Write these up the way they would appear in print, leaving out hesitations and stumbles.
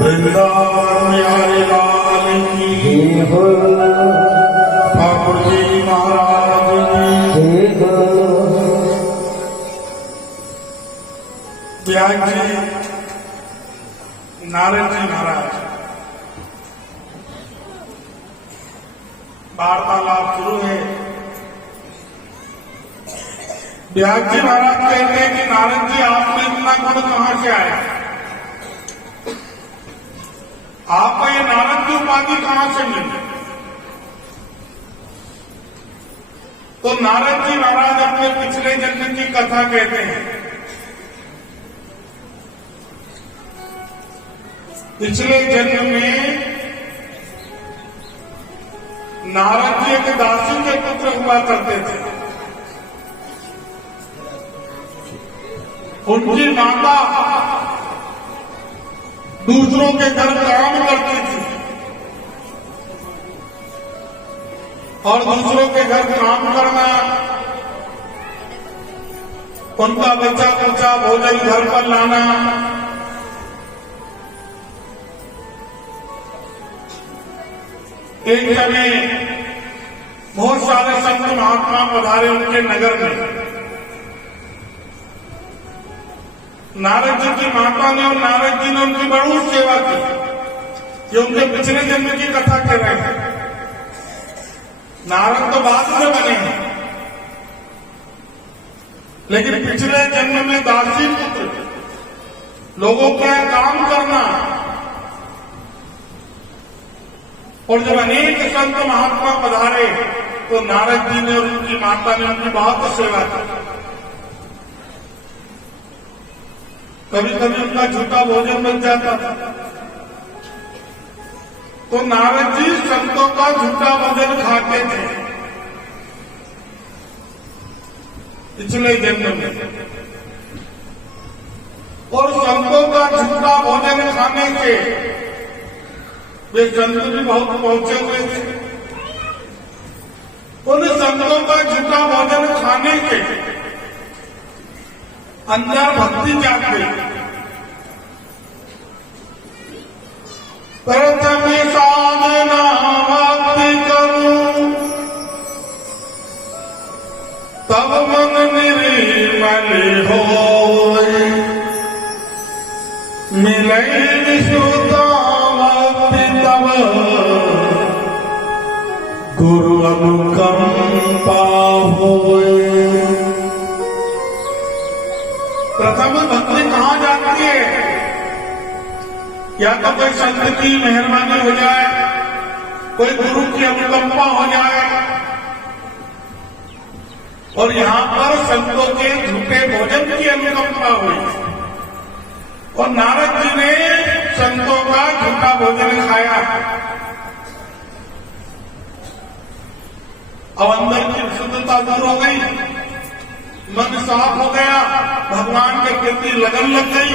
वृंदावन बिहारी लाल की हो, ठाकुर जी महाराज की हो। व्यास जी नारद जी महाराज वार्तालाप शुरू है। व्यास जी महाराज कहते हैं कि नारद जी आपने इतना गुण कहां से आया, आपको ये नारद की उपाधि कहां से मिली। तो नारद जी महाराज अपने पिछले जन्म की कथा कहते हैं। पिछले जन्म में नारद जी एक दासी के पुत्र हुआ करते थे। उनकी माता दूसरों के घर काम करती थी और दूसरों के घर काम करना, उनका बचा कुचा भोजन घर पर लाना, एक समय बहुत सारे संत महात्मा पधारे उनके नगर में। नारद जी की माता ने और नारद जी ने उनकी बड़ी सेवा की। ये उनके पिछले जन्म की कथा कह रहे हैं। नारद तो बाद में बने हैं, लेकिन पिछले जन्म में दासी पुत्र, लोगों का काम करना। और जब अनेक संत महात्मा पधारे तो नारद जी ने और उनकी माता ने उनकी बहुत सेवा की। कभी कभी उनका झूठा भोजन बन जाता था तो नारद जी संतों का झूठा भोजन खाते थे पिछले जन्म में। और संतों का झूठा भोजन खाने से वे संत भी बहुत पहुंचे हुए थे। उन संतों का झूठा भोजन खाने के अंदर भक्ति जाग गई। प्रथम साधना भक्ति करूं तब मन निर्मल होए, मिलई विशुद्धा भक्ति तब गुरु अनुकंपा होए। प्रथम भक्ति कहां जाती है? या तो कोई संत की मेहरबानी हो जाए, कोई गुरु की अनुकंपा हो जाए। और यहां पर संतों के झूठे भोजन की अनुकंपा हुई और नारद जी ने संतों का झूठा भोजन खाया। अब अंदर की शुद्धता दूर हो गई, मन साफ हो गया, भगवान के प्रति लगन लग गई।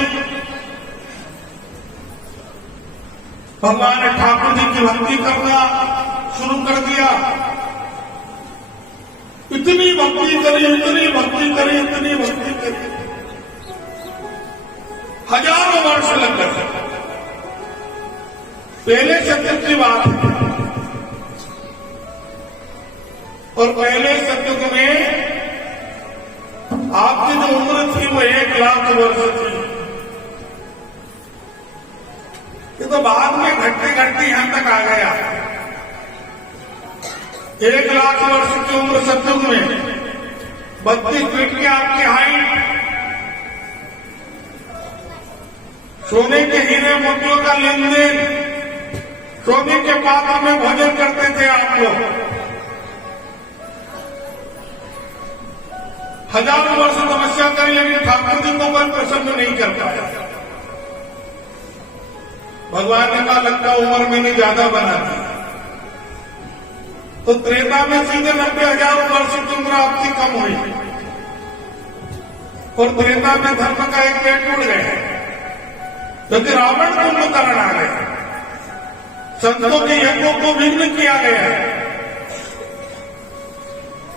भगवान ने ठाकुर जी की भक्ति करना शुरू कर दिया। इतनी भक्ति करी, इतनी भक्ति करी, इतनी भक्ति करी, हजारों वर्ष लग गए। पहले सत्युग की बात है और पहले सत्युग में आपकी जो उम्र थी वो 1,00,000 वर्ष थी। ये तो बाद में घटते घटते यहां तक आ गया। 1,00,000 वर्ष की उम्र सत्युग में 32 फीट की आपकी हाइट, सोने के हीरे मोतियों का लेन देन, सोने के पात्र में भोजन करते थे आप लोग। हजारों वर्ष तपस्या करी लेकिन ठाकुर जी को कोई प्रसन्न नहीं कर पाया। भगवान ने कहा लगता उम्र मैंने ज्यादा बना दी। तो त्रेता में सीधे 90,000 वर्ष की उम्र आपकी कम हुई और त्रेता में धर्म का एक पेड़ टूट गया क्योंकि रावण कुंभकर्ण आ गए। संतों के यज्ञों को विघ्न किया गया।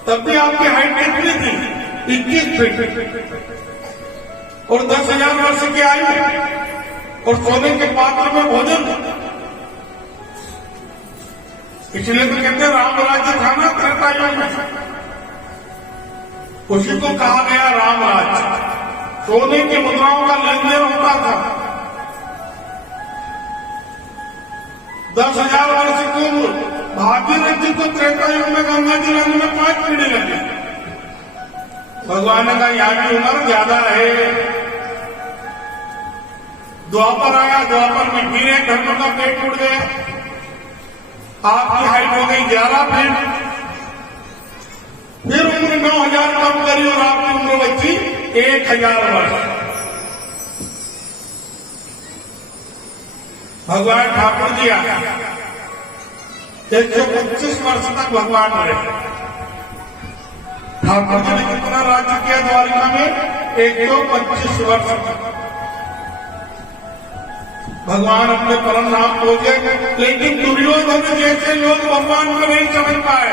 तब भी आपकी हाइट कितनी थी? 21 फीट और 10,000 वर्ष की आयु और सोने के पात्र में भोजन इसलिए तो कहते हैं राम राज्य था ना त्रेता युग में, उसी को कहा गया राम राज्य। सोने की मुद्राओं का लेन देन होता था। 10,000 वर्ष पूर्व भागीरथ जी को त्रेता युग में गंगा जी नदी में 5 पीढ़ी लगी। भगवान ने कहा यहाँ की उम्र ज्यादा है। द्वापर आया, द्वापर में फिर एक धर्म का पेट टूट गया। आपकी हाइट हो गई 11 फीट, फिर उम्र 9,000 कम करी और आपकी उम्र बची 1,000 वर्ष। भगवान ठाकुर जी आया, 125 वर्ष तक भगवान रहे। ठाकुर जी ने कितना राज्य किया द्वारिका में? 125 वर्ष तक भगवान अपने परम धाम पहुंचे। लेकिन दुर्योधन जैसे लोग भगवान को नहीं समझ पाए,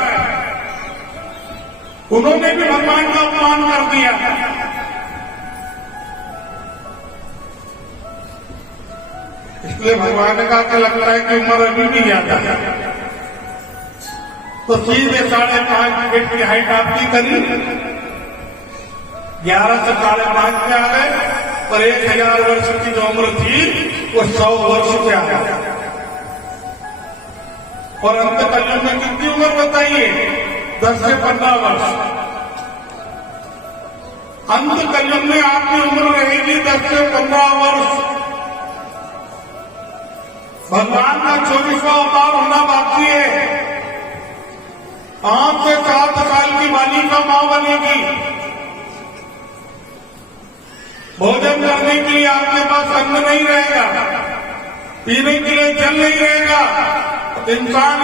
उन्होंने भी भगवान का अपमान कर दिया। इसलिए भगवान ने कहा कि लगता है कि उम्र अभी भी ज्यादा है, तो सीधे 5.5 फीट की हाइट आपकी करी, 11 से 5.5 पे आ गए। पर 1,000 वर्ष की जो उम्र थी वो 100 वर्ष पे आ गया। और अंत कलयुग में कितनी उम्र बताइए? 10 से 15 वर्ष। अंत कलयुग में आपकी उम्र रहेगी 10 से 15 वर्ष। भगवान का 24वां अवतार होना बाकी है। 5 से 7 साल की बालिका मां बनेगी। भोजन करने के लिए आपके पास अन्न नहीं रहेगा, पीने के लिए जल नहीं रहेगा। इंसान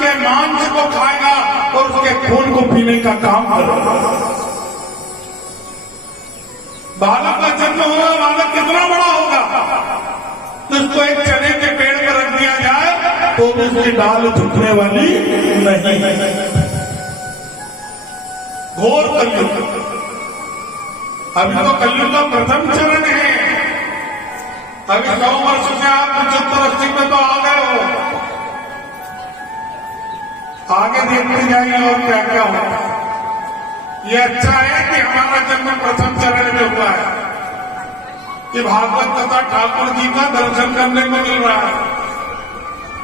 के मांस को खाएगा और उसके खून को पीने का काम करेगा। बालक का जन्म होगा, बालक कितना बड़ा होगा? उसको एक चने के पेड़ पर रख दिया जाए तो भी उसकी डाल झुकने वाली नहीं। घोर कलयुग। अभी तो कलयुग का प्रथम चरण है। अभी 100 वर्ष से आप 75-80 में तो आ गए हो। आगे देखते जाइए और क्या क्या होगा। ये अच्छा है कि हमारा जन्म प्रथम चरण में हुआ है, कि भागवत कथा ठाकुर जी का दर्शन करने को मिल रहा है,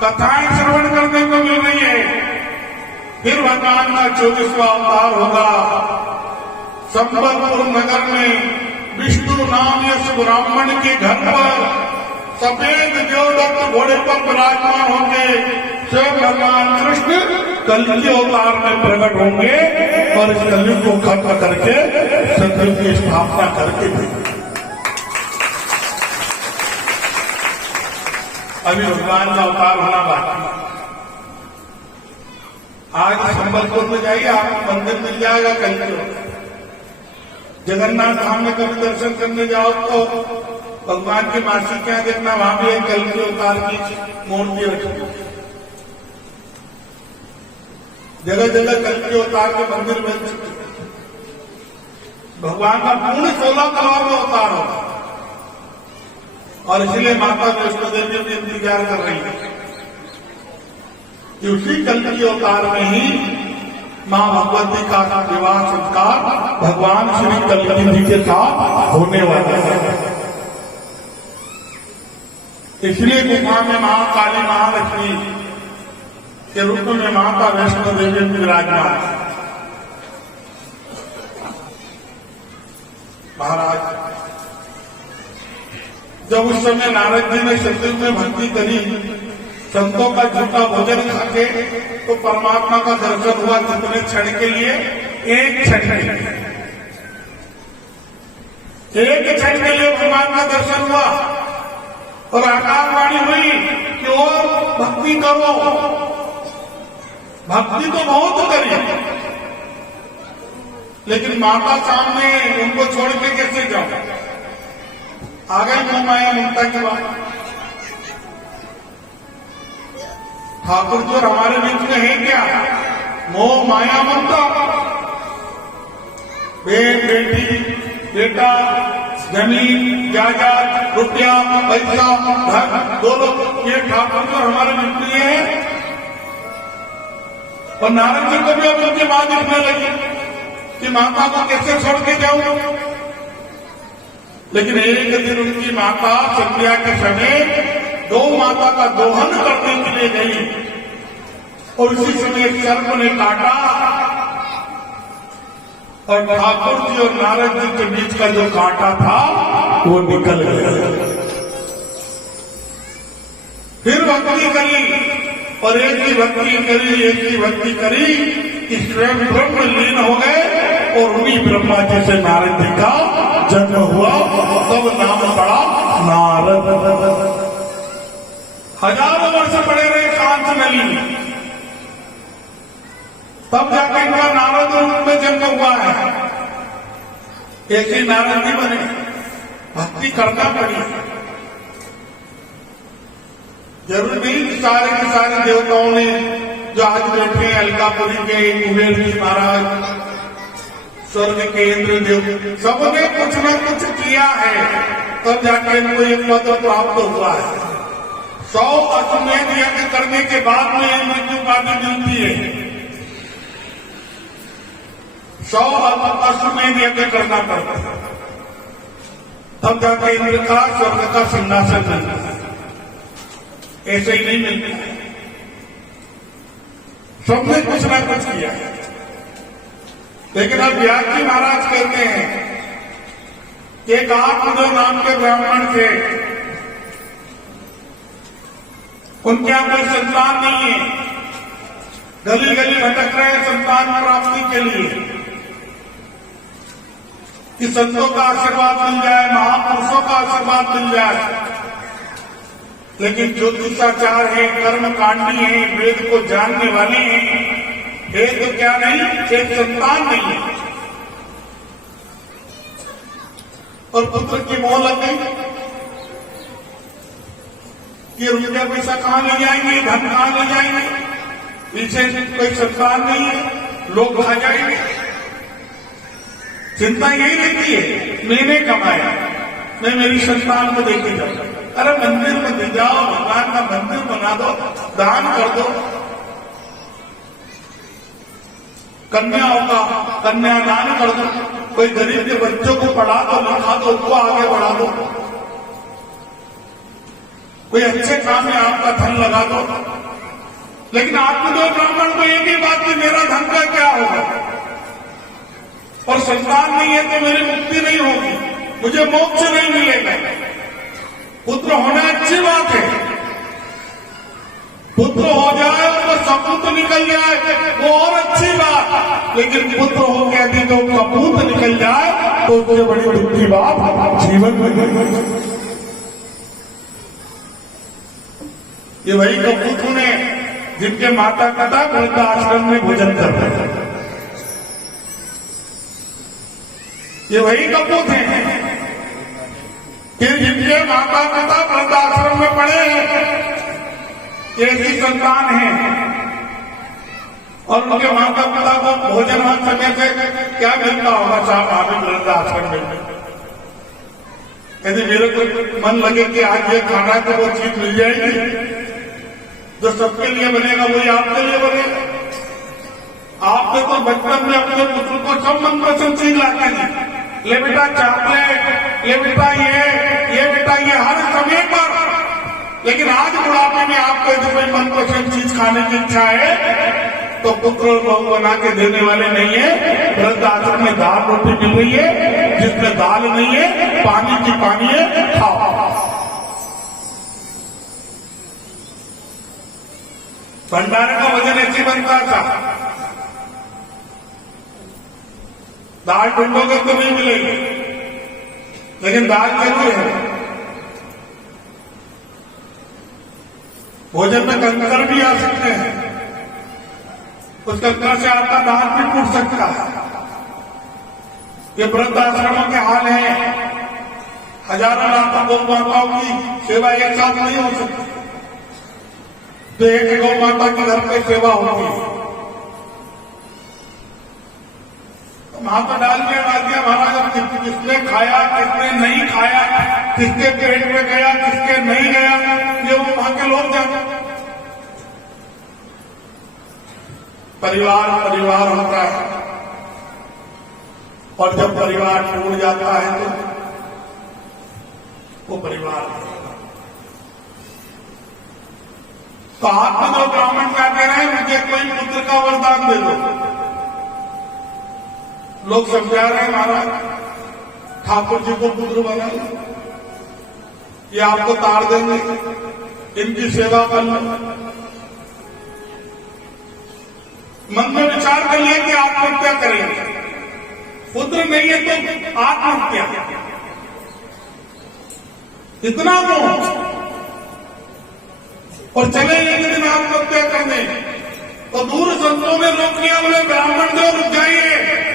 कथाएं श्रवण करने को मिल रही है। फिर भगवान का 24वां अवतार होगा। संबलपुर नगर में विष्णु नाम यश ब्राह्मण के घर पर सफेद देवदत्त घोड़े पर विराजमान होंगे। स्वयं भगवान कृष्ण कलयुग अवतार में प्रकट होंगे और इस कलयुग को खत्म करके सतयुग की स्थापना करके भी। अभी भगवान का अवतार होना बाकी। आज संबलपुर में जाइए, आपको मंदिर मिल जाएगा कलयुग। जगन्नाथ धाम में कभी दर्शन करने जाओ तो भगवान की मासी क्या देखना, वहां भी एक कलयुग अवतार की मूर्ति रखी। जगह जगह कलयुग अवतार के मंदिर बन चुके। भगवान का पूर्ण 16 करोड़ में अवतार होगा और इसलिए माता वैष्णो देवी भी इंतजार कर रही है कि उसी कलयुग अवतार में ही मां भगवती का विवाह संस्कार भगवान श्री कलयुग जी के साथ होने वाला है। इसलिए गुफा में महाकाली महालक्ष्मी के रूप में माता वैष्णो देवी विराजमान। महाराज जब उस समय नारद जी ने सतयुग में भक्ति करी, संतों का झूठा भोजन खाके, तो परमात्मा का दर्शन हुआ कितने क्षण के लिए? एक क्षण के लिए। एक क्षण के लिए भगवान का दर्शन हुआ और आकाशवाणी हुई कि और भक्ति करो। भक्ति तो बहुत करी, लेकिन माता सामने उनको छोड़ के कैसे जाओ? आ गई मोह माया ममता की बात। ठाकुर जी हमारे बीच में है क्या? मोह माया ममता। बेटी बेटा, जमीन जायदाद, रुपया पैसा, धन, दोनों, ये ठाकुर जी हमारे बीच में है। और नारद जी को भी अब उनकी मां दिखने लगी कि माता को कैसे छोड़ के जाऊं। लेकिन एक दिन उनकी माता संध्या के समय गौ माता का दोहन करने के लिए गई और उसी समय सर्प ने काटा और ठाकुर जी और नारद जी के बीच का जो कांटा था वो निकल गया। फिर भक्ति करी और एक की भक्ति करी, एक की भक्ति करी कि स्वयं ब्रह्म लीन हो गए और उन्हीं ब्रह्मा जी से नारद जी का जन्म हुआ। तब नाम पड़ा नारद। हजारों वर्ष पड़े रहे शांत नली में, तब जाके इनका नारद रूप में जन्म हुआ है। एक ही नारद नहीं बने, भक्ति करना पड़ी। जरूर नहीं सारे के सारे देवताओं ने जो आज बैठे हैं, अलकापुरी के कुबेर जी महाराज, स्वर्ग के इंद्रदेव, सबने कुछ न कुछ किया है, तब जाके इनको एक पद प्राप्त हुआ है। 100 अश्वमेध यज्ञ करने के बाद में मृत्यु उपाधि मिलती है। 100 अश्वमेध यज्ञ करना पड़ता है, तब जाके इंद्र का स्वर्ग का सिंहासन मिलता है। ऐसे ही नहीं मिलता है, सबने कुछ ना कुछ किया है। लेकिन अब व्यास जी महाराज कहते हैं कि एक आत्मदेव नाम के ब्राह्मण थे, उनके यहां कोई संतान नहीं है, गली गली भटक रहे हैं संतान प्राप्ति के लिए कि संतों का आशीर्वाद मिल जाए, महापुरुषों का आशीर्वाद मिल जाए। लेकिन जो दुष्टाचार है, कर्म कांडी है, वेद को जानने वाले हैं, एक तो क्या नहीं, एक संतान नहीं है और पुत्र की मोह लग गई कि रुपया पैसा कहां ले जाएंगे, धन कहां ले जाएंगे, पीछे कोई संतान नहीं है, लोग खा जाएंगे। चिंता यही रहती है, मैंने कमाया, मैं मेरी संतान को देखे जाऊंगा। अरे मंदिर में ले जाओ, भगवान का मंदिर बना दो, दान कर दो, कन्याओं का कन्यादान कर दो, कोई गरीब के बच्चों को पढ़ा दो, लिखा दो, उनको आगे बढ़ा दो, कोई अच्छे काम में आपका धन लगा दो। लेकिन आत्मदेव ब्राह्मण को एक ही बात कि मेरा धन का क्या होगा, और संतान नहीं है तो मेरी मुक्ति नहीं होगी, मुझे मोक्ष नहीं मिलेगा। पुत्र होना अच्छी बात है, पुत्र हो जाए तो सपूत निकल जाए वो और अच्छी बात, लेकिन पुत्र हो गया यदि तो कपूत निकल जाए तो उससे बड़ी दुख की बात जीवन में। ये वही कपूत ने जिनके माता पिता वृद्धाश्रम में भोजन कर रहे हैं, ये वही कपूत हैं कि जिनके माता पिता वृद्धाश्रम में पड़े हैं, ऐसी संतान है और उनके माता पिता को भोजन हर समय से क्या मिलता होगा, साहब हमें वृद्धाश्रम में। यदि मेरे को मन लगे कि आज ये खाना है तो वो चीज मिल जाएगी, जो सबके लिए बनेगा वही आपके लिए बनेगा। आपने तो बचपन में अपने पुत्र को सब मनपसंद चीज लाते दी, ले बेटा चॉकलेट, ये बेटा ये बेटा ये, हर समय पर। लेकिन आज बुढ़ापे में आपको यदि कोई मनपसंद चीज खाने की इच्छा है तो पुत्र और बहू बना के देने वाले नहीं है। वृद्धाश्रम में दाल रोटी मिल रही है, जिसमें दाल नहीं है पानी की पानी है, खाओ। भंडारे का वजन ऐसे बनता था, दाल ढूंढोगे तो नहीं मिलेगी, लेकिन दाल जरूर है। भोजन में कंकर भी आ सकते हैं, उस कंकर से आपका दांत भी टूट सकता है। ये वृद्धाश्रमों के हाल है, हजारों लाखों गौ माताओं की सेवा एक साथ नहीं हो सकती, तो एक गौ माता की घर पे सेवा होती है। वहां तो डाल दिया महाराज, किसने खाया किसने नहीं खाया, किसके पेट में गया किसके नहीं गया, ये वो वहां के लोग जानते। परिवार परिवार होता है, और जब परिवार टूट जाता है तो वो परिवार। तो आप जो ब्राह्मण क्या कह रहे हैं, मुझे कोई पुत्र का वरदान दे दो। लोग समझा रहे हैं महाराज ठाकुर जी को पुत्र बना, ये आपको तार देंगे, इनकी सेवा करना। मन में विचार कर लिया कि आत्महत्या करेंगे, पुत्र नहीं है तो आत्महत्या, इतना मोह, और चले एक दिन आत्महत्या करने। तो दूर संतों ने रोक लिया, बोले ब्राह्मण जो रुक जाइए,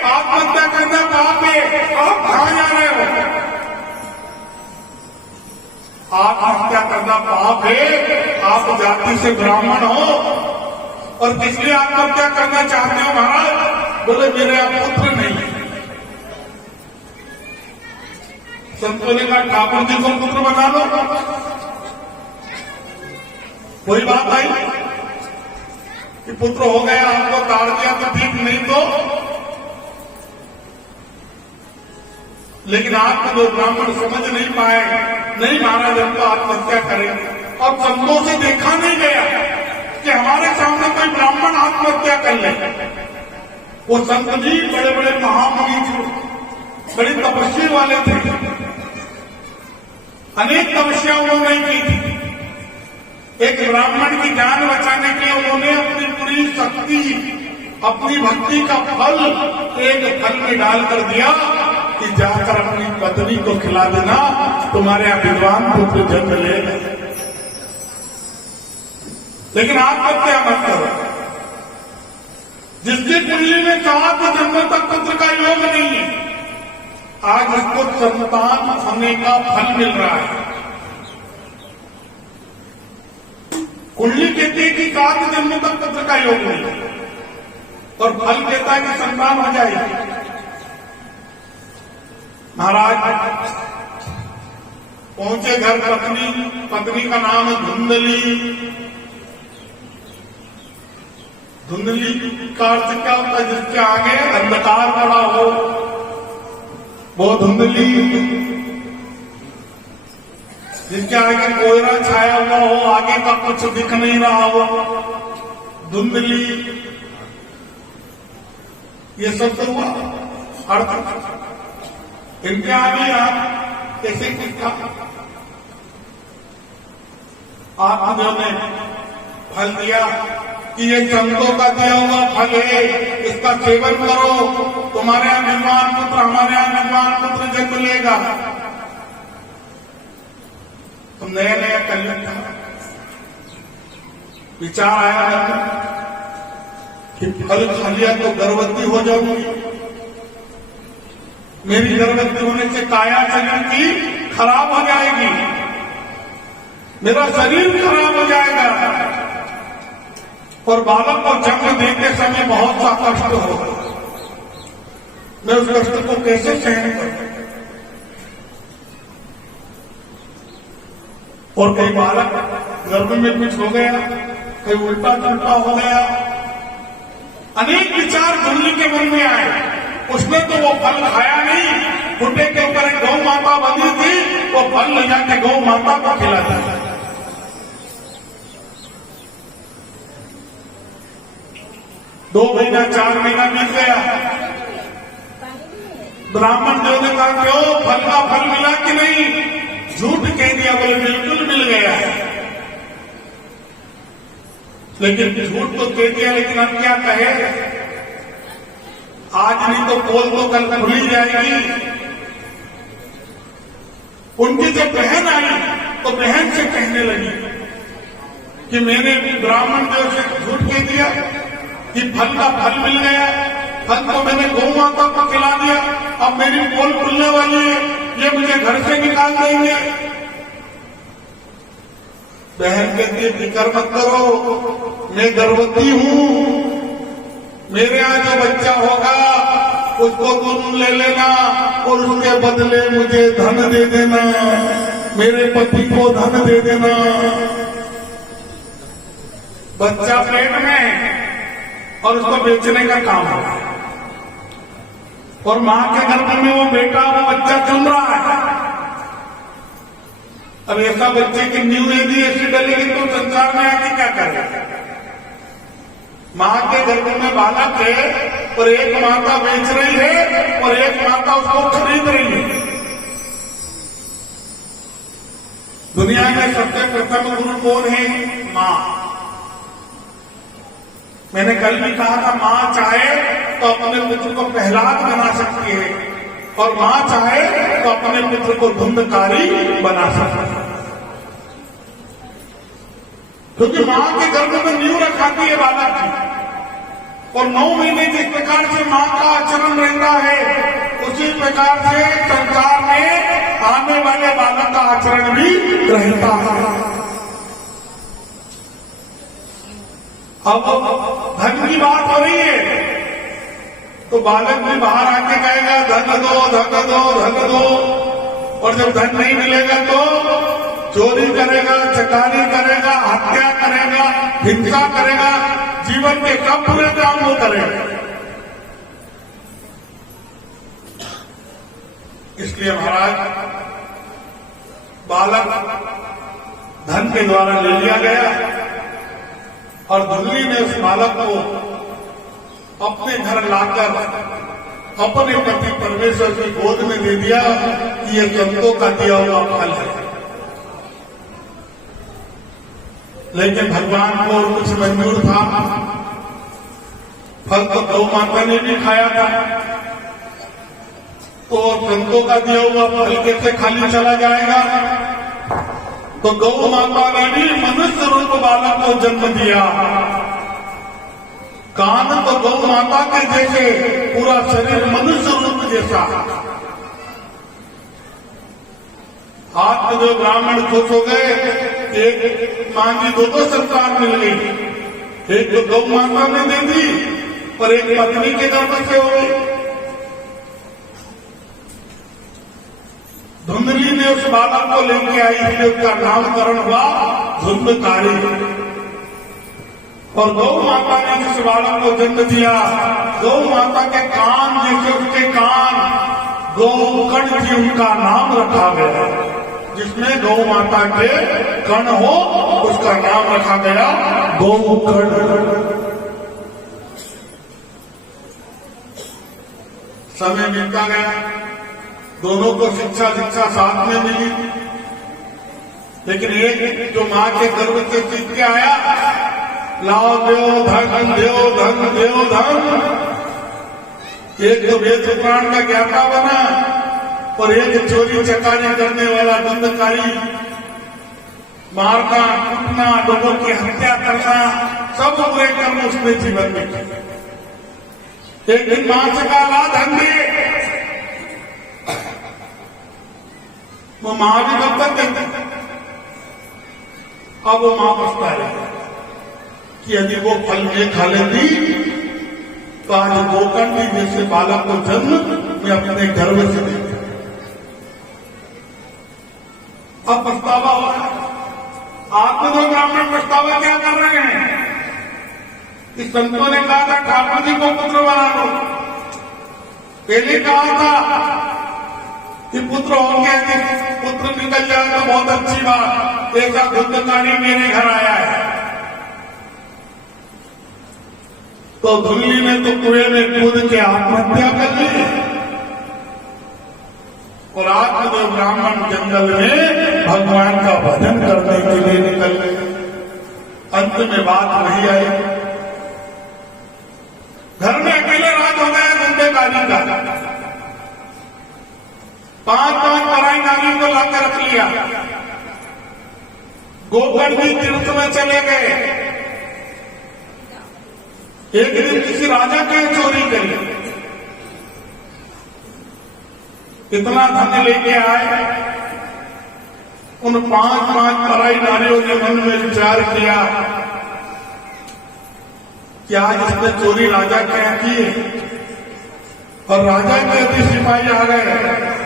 आत्महत्या करना पाप है, आप कहां जा रहे हो? आत्महत्या करना पाप है, आप जाति से ब्राह्मण हो और किस लिए आत्महत्या करना चाहते हो महाराज? बोले मेरे आप पुत्र नहीं। संतों ने कहा ठाकुर जी को पुत्र बना लो। कोई बात आई कि पुत्र हो गया, आपको तार दिया तो ठीक, नहीं तो। लेकिन आप जो ब्राह्मण समझ नहीं पाए, नहीं महाराज हम तो आत्महत्या करेंगे। और संतों से देखा नहीं गया कि हमारे सामने कोई ब्राह्मण आत्महत्या कर ले। वो संत जी बड़े बड़े महामुनि थे, बड़ी तपस्वी वाले थे, अनेक तपस्या उन्होंने की थी। एक ब्राह्मण की जान बचाने के लिए उन्होंने अपनी पूरी शक्ति, अपनी भक्ति का फल एक फल में डालकर दिया कि जाकर अपनी पत्नी को खिला देना, तुम्हारे यहाँ विद्वान पुत्र जन्म लेगा। लेकिन आत्महत्या मत करो। जिसकी कुंडली में कहा तो जन्म तक पुत्र का योग नहीं है, आज उसको संतान होने का फल मिल रहा है। कुंडली कहती है कि 7 जन्म तक पुत्र का योग नहीं, और फल कहता है कि संतान हो जाएगी। महाराज पहुंचे घर, पत्नी का नाम है धुंधली। धुंधली का अर्थ क्या होता है? जिसके आगे अंधकार पड़ा हो वो धुंधली, जिसके आगे कोयला छाया हुआ हो, आगे का कुछ दिख नहीं रहा हो, धुंधली। ये सब तो हुआ अर्थ। इनके आगे आप कैसे कुछ था? आत्मदेव ने फल दिया कि ये संतों का दिया हुआ फल है, इसका सेवन करो, तुम्हारे यहाँ निर्माण पुत्र, हमारे यहाँ निर्माण पुत्र जन्म लेगा। तो नया नया कल्याण था, विचार आया कि फल खा लिया तो गर्भवती हो जाऊंगी, मेरी गर्भवती होने से काया शरीर की खराब हो जाएगी, मेरा शरीर खराब हो जाएगा, और बालक को जन्म देते समय बहुत सा कष्ट होगा। मैं उस कष्ट को कैसे सहन करूं? और कई बालक गर्भ में कुछ हो गया, कहीं उल्टा पुल्टा हो गया, अनेक विचार धुंधली के मन में आए। उसने तो वो फल खाया नहीं, खुटे के ऊपर एक गौ माता बंधी थी, वो फल ले जाके गौ माता को खिलाता था। 2 महीना 4 महीना बीत गया। ब्राह्मण जो ने कहा क्यों फल का फल मिला कि नहीं? झूठ कह दिया, बोले बिल्कुल मिल गया है। लेकिन झूठ तो कह दिया, लेकिन अब क्या कहे? आज नहीं तो पोल तो कल खुल ही जाएगी। उनकी जब बहन आई तो बहन से कहने लगी कि मैंने ब्राह्मण देव से झूठ कह दिया कि फल का फल मिल गया, फल तो मैंने गौ माता को खिला दिया, अब मेरी पोल खुलने वाली है, ये मुझे घर से निकाल देंगे। बहन कहती है फिक्र मत करो, मैं गर्भवती हूं, मेरे यहाँ जो बच्चा होगा उसको तुम ले लेना और उसके बदले मुझे धन दे देना, मेरे पति को धन दे देना। बच्चा पेट में, और उसको बेचने का काम है, और मां के गर्भ में वो बेटा वो बच्चा चल रहा है। अब ऐसा बच्चे की नींव यदि ऐसी डलेगी तो संसार में आके क्या करेगा? मां के गर्भ में बालक है और एक माता बेच रही है और एक माता उसको खरीद रही है। दुनिया में सबसे प्रथम गुरु कौन है? मां। मैंने कल भी कहा था, मां चाहे तो अपने पुत्र को प्रहलाद बना सकती है और मां चाहे तो अपने पुत्र को धुंधकारी बना सकती है, क्योंकि मां के गर्भ में नींव रखाती है बालक की। और 9 महीने जिस प्रकार से मां का आचरण रहता है, उसी प्रकार से संसार में आने वाले बालक का आचरण भी रहता है। अब धन की बात हो रही है तो बालक भी बाहर आके कहेगा धन दो धन दो धन दो, और जब धन नहीं मिलेगा तो चोरी करेगा, चकारी करेगा, हत्या करेगा, हिंसा करेगा, जीवन के कब पूरे काम वो करेगा। इसलिए महाराज बालक धन के द्वारा ले लिया गया और धुल्ली ने उस बालक को अपने घर लाकर अपने पति परमेश्वर की गोद में दे दिया कि ये संतों का दिया हुआ फल है। लेकिन भगवान को कुछ मंजूर था, फल तो गौ माता ने भी खाया था, तो संतों का दिया हुआ फल कैसे खाली चला जाएगा? तो गौ माता ने भी मनुष्य रूप बालक को जन्म दिया। कान तो गौ माता के जैसे, पूरा शरीर मनुष्य रूप जैसा। हाथ में जो ब्राह्मण खुश हो गए, एक मांगी 2 संतान मिल गई, एक तो गौ माता ने दे दी और एक पत्नी के गर्भ से हो गई। धुंधली ने उस बालक को लेके आई, इसलिए उसका नामकरण हुआ धुंधकारी। और गौ माता ने जिस बालक को जन्म दिया, गौ माता के कान जैसे उसके कान, गौकण जी उनका नाम रखा गया। जिसमें गौ माता के कण हो उसका नाम रखा गया गौकण। समय बीतता गया, दोनों को शिक्षा साथ में मिली, लेकिन एक जो मां के गर्भ से सीख के आया, लाओ देव धन देव धन देव धन, एक तो वेद पुराण का ज्ञाता बना और एक चोरी चकारी करने वाला धंधकारी, मारना कूटना, लोगों की हत्या करना, सब बुरे कर्म उसने जीवन में किए। एक दिन मां से कहा ला धन दे, वो मां भी बदतर देती। अब वो मां पछता है कि यदि वो फल में खा लेती तो आज गोकर्ण की जैसे बालक को जन्म मैं अपने गर्भ से देती। अब पछतावा हो रहा है। आप तो ब्राह्मण पछतावा क्या कर रहे हैं? कि संतों ने कहा था ठाकुर जी को पुत्र बना लो, पहले कहा था कि पुत्र हो गया, कि पुत्र निकल जाए तो बहुत अच्छी बात, ऐसा धुंधकारी मेरे घर आया है। तो धुल्ली ने तो कुएं में कूद के आत्महत्या कर ली और आत्मदेव ब्राह्मण जंगल में भगवान का भजन करने के लिए निकल गए। अंत में बात नहीं आई, घर में अकेले राज हो गया धुंधकारी का। 5 पराई नारी को लाकर रख लिया, गोकर्ण जी तीर्थ में चले गए। एक दिन किसी राजा के चोरी करी, इतना धन लेके आए। उन 5 पराई नारियों ने मन में विचार किया कि आज इसने चोरी राजा के यहाँ की और राजा के यदि सिपाही आ गए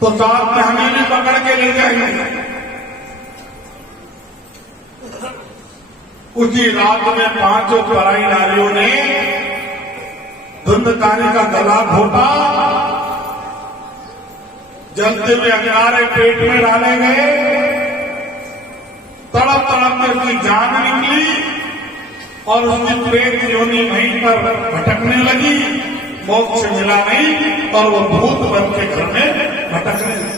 तो साथ में हमें भी पकड़ के ले जाएंगे। उसी रात में 5 पराई नारियों ने धुंधकारी का गला घोटा, जलते हुए अंगारे पेट में डाले गए, तड़प तड़प कर उसकी जान निकली और उसकी प्रेत योनि वहीं पर भटकने लगी, मोक्ष मिला नहीं और वो भूत बन के घर में भटकने लगी।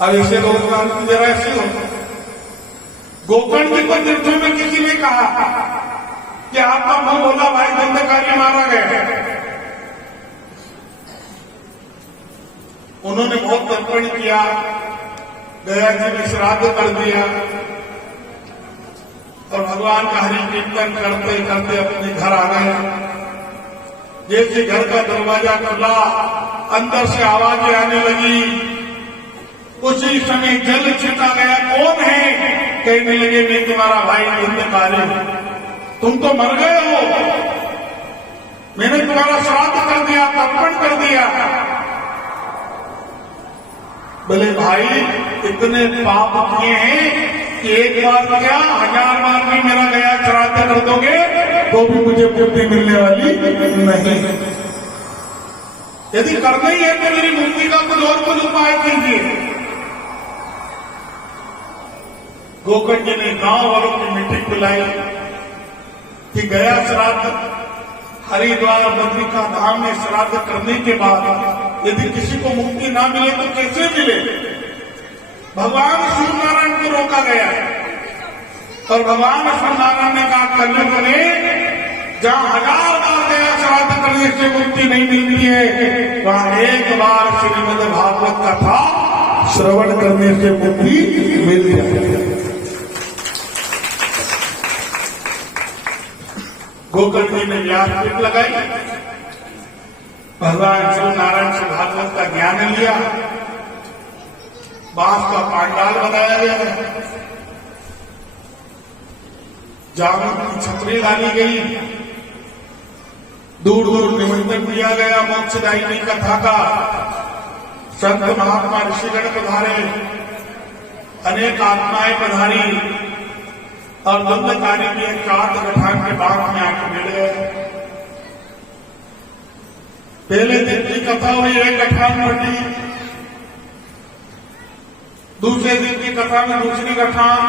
अब ऐसे लोगों का अंत जरा ऐसे हो। गोकर्ण जी को तीर्थों में किसी ने कहा कि आपका मुंह बोला भाई धुंधकारी मारा गया। उन्होंने बहुत तर्पण किया, गया जी में श्राद्ध कर दिया और भगवान का हरि कीर्तन करते करते अपने घर आ गए। जैसे घर का दरवाजा खुला, अंदर से आवाजें आने लगी, उसी समय जल छिटा गया। कौन है? कहने लगे मैं तुम्हारा भाई धुंधकारी, तुम तो मर गए हो, मैंने तुम्हारा श्राद्ध कर दिया, तर्पण कर दिया। बोले भाई इतने पाप किए हैं कि एक बार क्या 1000 बार भी मेरा गया श्राद्ध कर दोगे तो भी मुझे मुक्ति मिलने वाली नहीं। यदि करना ही है तो मेरी मुक्ति का कुछ उपाय कीजिए। गोकर्ण जी ने गांव वालों की मीटिंग बुलाई कि गया श्राद्ध, हरिद्वार बद्रिका धाम में श्राद्ध करने के बाद यदि किसी को मुक्ति ना मिले तो कैसे मिले? भगवान शिव नारायण को रोका गया और भगवान शिव नारायण ने कहा कलयुग में जहां 1000 बार गया श्राद्ध करने से मुक्ति नहीं मिलती है, वहां एक बार श्रीमद् भागवत कथा श्रवण करने से मुक्ति मिल जाती। गोकर्ण जी ने व्यासपीठ लगाई, भगवान शिव नारायण से भागवत का ज्ञान लिया, बांस का पांडाल बनाया गया, जामुन की छतरी डाली गई, दूर दूर निमंत्रण दिया गया मोक्षदायिनी कथा का। संत महात्मा ऋषिगण पधारे, अनेक आत्माएं पधारी और धुंधकारी भी एक चाट गठान के बाग में आके मिल गए। पहले दिन की कथा हुई, एक गठान बटी, दूसरे दिन की कथा में दूसरी गठान,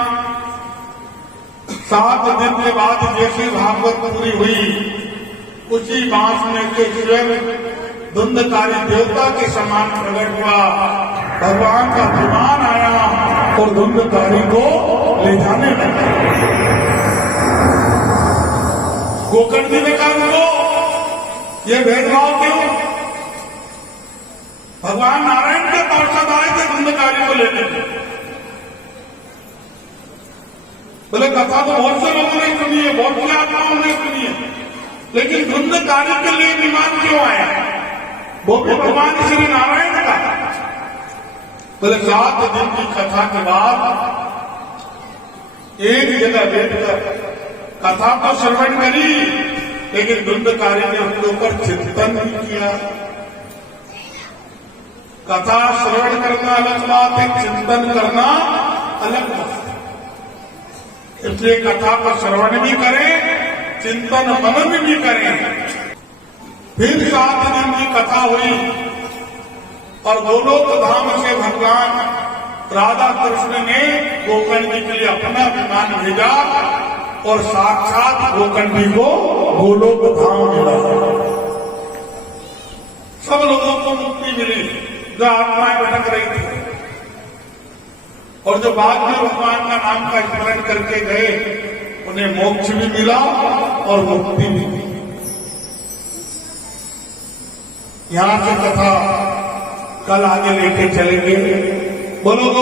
7 दिन के बाद जैसी भागवत पूरी हुई, उसी बांस में से स्वयं धुंधकारी देवता के समान प्रकट हुआ। भगवान का विमान आया और धुंधकारी को ले जाने लगा। गोकर्ण जी ने कहा उनको ये भेदभाव क्यों? भगवान नारायण के पार्षद आए थे धुंधकारी को लेने के। बोले कथा तो बहुत से लोगों ने सुनी है, बहुत सी आत्माओं ने सुनी है, लेकिन धुंधकारी के लिए विमान क्यों आया? वो भी भगवान श्री नारायण का। बोले 7 दिन की कथा के बाद एक जगह बैठकर कथा तो श्रवण करी, लेकिन धुंधकारी ने उसके ऊपर चिंतन भी किया। कथा श्रवण करना अलग बात है, चिंतन करना अलग बात है। इसलिए कथा को श्रवण भी करें, चिंतन मनन भी करें। फिर 7 दिन की कथा हुई और गोलोक धाम से भगवान राधा कृष्ण ने गोकर्ण जी के लिए अपना विमान भेजा और साक्षात गोकर्ण जी को गोलोक धाम मिला। सब लोगों को मुक्ति मिली जो आत्माएं भटक रही थी, और जो बाद में भगवान का नाम का स्मरण करके गए उन्हें मोक्ष भी मिला और मुक्ति भी मिली। यहां से कथा कल आगे लेके चलेंगे। बोलो